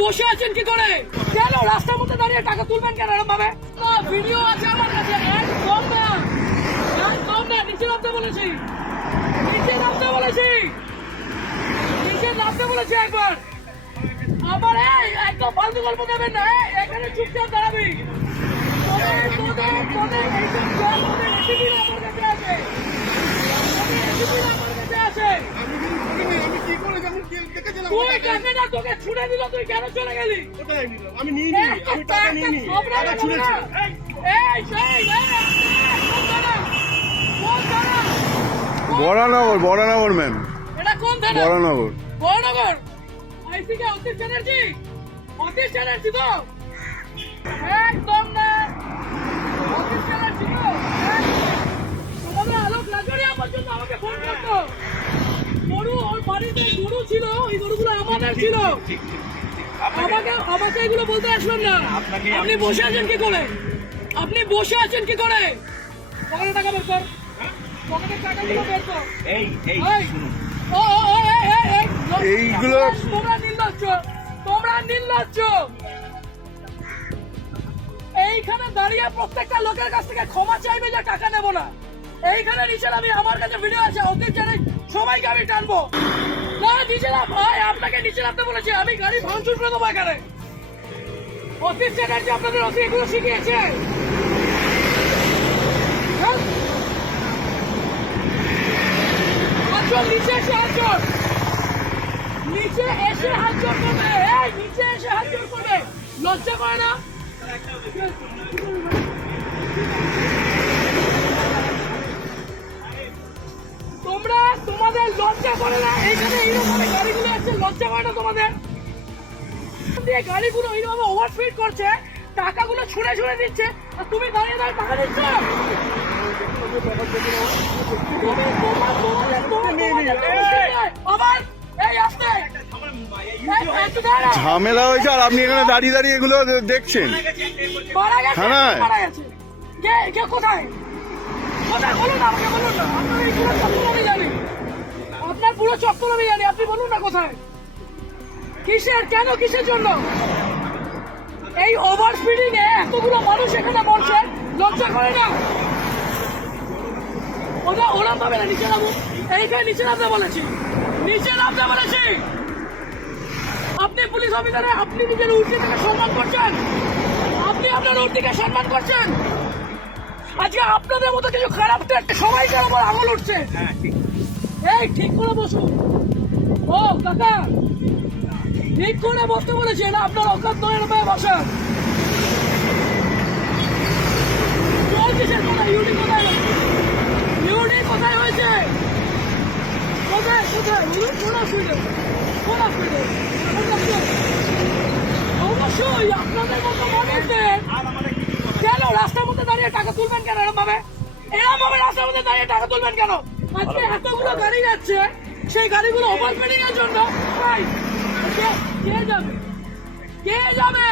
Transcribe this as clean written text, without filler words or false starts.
বসে আছেন কি করে? কেন রাস্তার মধ্যে দাঁড়িয়ে টাকা তুলবেন কেন এরকম ভাবে? ভিডিও আছে আমার কাছে। একদম না, নিচে নামতে বলেছি, নিচে নামতে বলেছি, নিচে নামতে বলেছি একবার। আমার একদম ফালতু গল্প দেবেন না। এখানে চুপচাপ দাঁড়াবি। তুই টাকা না, তোকে ছুড়ে দিল, তুই কেন চলে গেলি? আমি নিইনি, আমি টাকা নিইনি, টাকা ছুঁড়েছে। বরানগর ম্যাম, এটা কোন থানা? বরানগর। বরানগর আইসিকে অতীশ চ্যাটার্জি, অতীশ চ্যাটার্জি তো একদম না, অতীশ চ্যাটার্জি তো। তোমাদের আলোক লাজরিয়া পর্যন্ত আমাকে ফোন করতো। গরু, ওর বাড়িতে গরু ছিল, ওই গরুগুলো আমাদের ছিল। আমাকে এগুলো বলতে আসলাম না। আপনি বসে আছেন কি করে? আপনি বসে আছেন কি করে? পকেটে টাকা বের কর, পকেটের টাকাগুলো বের কর। এইগুলো তোমরা নির্লজ্জ। এইখানে দাঁড়িয়ে প্রত্যেকটা লোকের কাছ থেকে ক্ষমা চাইবে যে টাকা নেবো না। এইখানে নিচে আমি, আমার কাছে ভিডিও আছে, ওকে জানে সবাইকে আমি টানবো। না নিচে নাম ভাই, আপনাকে নিচে নামতে বলেছি। আমি গাড়ি ভাঙচুর করে দেবো এখানে। অতীশ চ্যাটার্জি আপনাদের অতি এগুলো শিখিয়েছে। নিচে এসে হাত জোর, নিচে এসে হাত জোর করবে। নিচে এসে হাত জোর করবে, লজ্জা করে না? তোমরা, তোমাদের লজ্জা করে না? এইখানে এইরকম গাড়িগুলো আছে, লজ্জা করে না তোমাদের? গাড়িগুলো এইরকম ওভারস্পিড করছে, টাকাগুলো ছুঁড়ে ছুঁড়ে দিচ্ছে, আর তুমি দাঁড়িয়ে দাঁড়িয়ে টাকা দিচ্ছ। ঝামেলা হয়েছে আর আপনি এখানে দাঁড়িয়ে দাঁড়িয়ে এগুলো দেখছেন থানায়। কোথায় কোথায় বলুন, আমাকে বলুন না। আপনার এই পুরো চক্কর আমি জানি, আপনার পুরো চক্কর আমি জানি। আপনি বলুন না কোথায়, কিসের, কেন, কিসের জন্য? এই ওভার স্পিডিং এ এতগুলো মানুষ এখানে মরছে, লজ্জা করে না? ওরা পাবে না। নিচে নামো, এইখানে নিচে নামতে বলেছি, নিচে নামতে বলেছি। আপনি পুলিশ অফিসারে, আপনি নিজের উর্দিকে সম্মান করছেন, আপনি আপনার উর্দিকে সম্মান করছেন। আজকে আপনাদের মতো কিছু খারাপ সবাইকে আমার আঙুল উঠছে। এই ঠিক করে বসুন। ও কাকা, ঠিক করে বসতে বলেছি, না আপনার অকাত নয় রুপায় বসা। ইউডি কোথায়, ইউডি কোথায় হয়েছে? কোথায় কোথায় কোন অসুবিধা, কোন অসুবিধা? অবশ্যই আপনাদের মতো মানুষদের কেন রাস্তার মধ্যে দাঁড়িয়ে টাকা তুলবেন কেন এরকম ভাবে? এরকম ভাবে রাস্তার মধ্যে দাঁড়িয়ে টাকা তুলবেন কেন? আজকে এতগুলো গাড়ি যাচ্ছে, সেই গাড়িগুলো ওভারস্পিডিং এর জন্য কে যাবে, কে যাবে?